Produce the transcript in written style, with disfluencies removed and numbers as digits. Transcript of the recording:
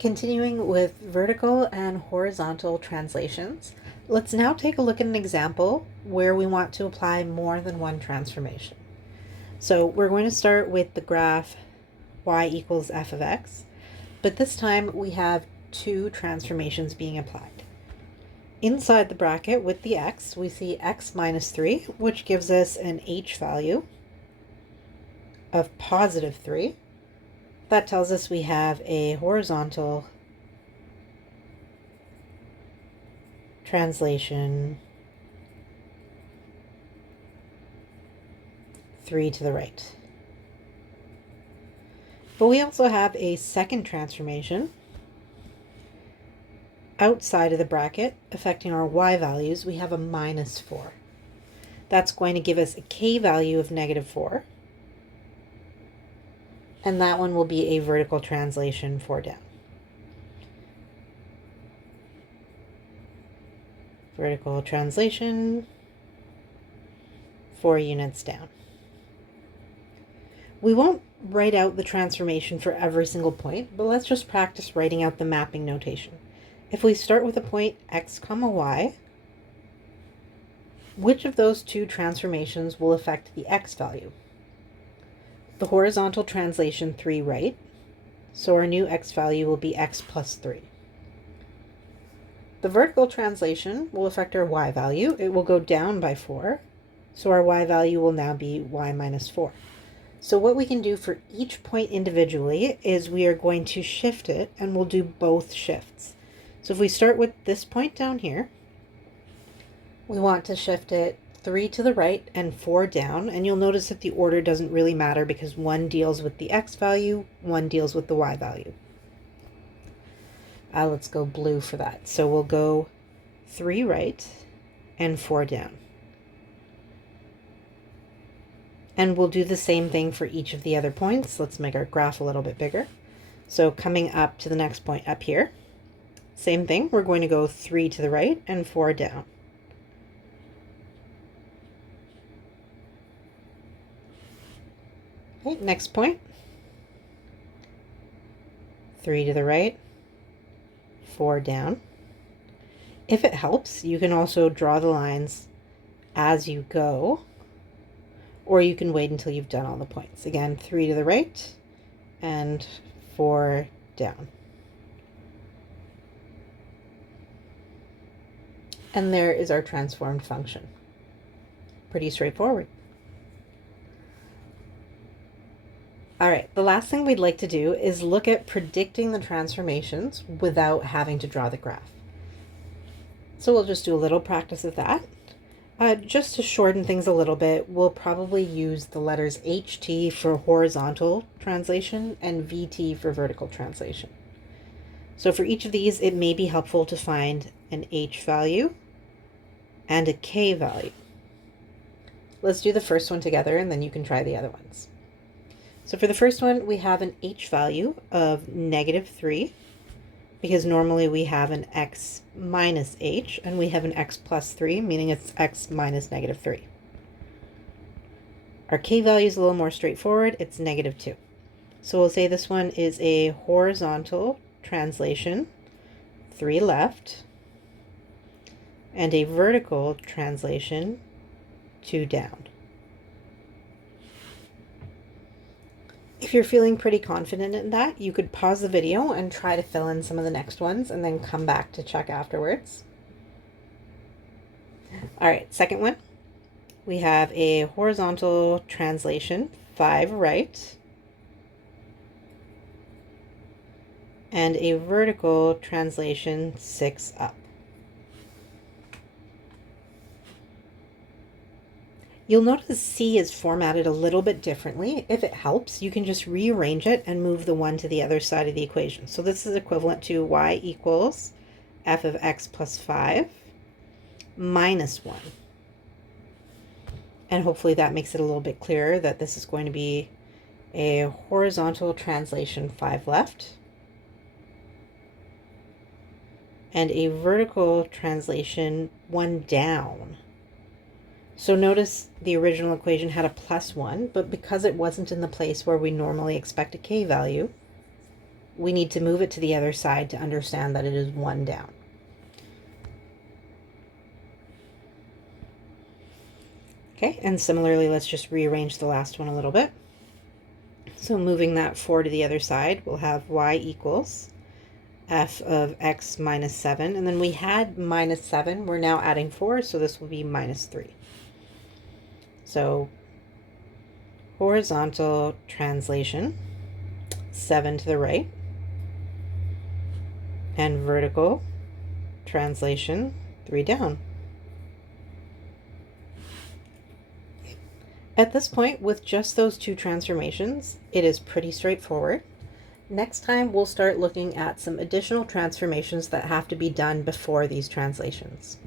Continuing with vertical and horizontal translations, let's now take a look at an example where we want to apply more than one transformation. So we're going to start with the graph y equals f of x, but this time we have two transformations being applied. Inside the bracket with the x, we see x minus 3, which gives us an h value of positive 3. That tells us we have a horizontal translation 3 to the right. But we also have a second transformation outside of the bracket affecting our y values. We have a minus 4. That's going to give us a k value of negative 4. And that one will be a vertical translation 4 down. Vertical translation 4 units down. We won't write out the transformation for every single point, but let's just practice writing out the mapping notation. If we start with a point x comma y, which of those two transformations will affect the x value? The horizontal translation 3 right, so our new x value will be x plus 3. The vertical translation will affect our y value. It will go down by 4, so our y value will now be y minus 4. So what we can do for each point individually is we are going to shift it, and we'll do both shifts. So if we start with this point down here, we want to shift it 3 to the right and 4 down, and you'll notice that the order doesn't really matter because one deals with the x value, one deals with the y value. Let's go blue for that. So we'll go 3 right and 4 down. And we'll do the same thing for each of the other points. Let's make our graph a little bit bigger. So coming up to the next point up here, same thing. We're going to go 3 to the right and 4 down. Okay, next point. 3 to the right, 4 down. If it helps, you can also draw the lines as you go, or you can wait until you've done all the points. Again, 3 to the right and 4 down. And there is our transformed function. Pretty straightforward. All right, the last thing we'd like to do is look at predicting the transformations without having to draw the graph. So we'll just do a little practice of that. Just to shorten things a little bit, we'll probably use the letters HT for horizontal translation and VT for vertical translation. So for each of these, it may be helpful to find an H value and a K value. Let's do the first one together, and then you can try the other ones. So for the first one, we have an H value of negative 3, because normally we have an x minus h, and we have an x plus 3, meaning it's x minus negative 3. Our k value is a little more straightforward. It's negative 2. So we'll say this one is a horizontal translation 3 left, and a vertical translation 2 down. If you're feeling pretty confident in that, you could pause the video and try to fill in some of the next ones and then come back to check afterwards. All right, second one. We have a horizontal translation 5 right and a vertical translation 6 up. You'll notice C is formatted a little bit differently. If it helps, you can just rearrange it and move the 1 to the other side of the equation. So this is equivalent to y equals f of x plus 5 minus 1. And hopefully that makes it a little bit clearer that this is going to be a horizontal translation 5 left and a vertical translation 1 down. So notice the original equation had a plus 1, but because it wasn't in the place where we normally expect a k value, we need to move it to the other side to understand that it is 1 down. Okay, and similarly, let's just rearrange the last one a little bit. So moving that 4 to the other side, we'll have y equals f of x minus 7. And then we had minus 7. We're now adding 4, so this will be minus 3. So horizontal translation, 7 to the right. And vertical translation, 3 down. At this point, with just those 2 transformations, it is pretty straightforward. Next time, we'll start looking at some additional transformations that have to be done before these translations.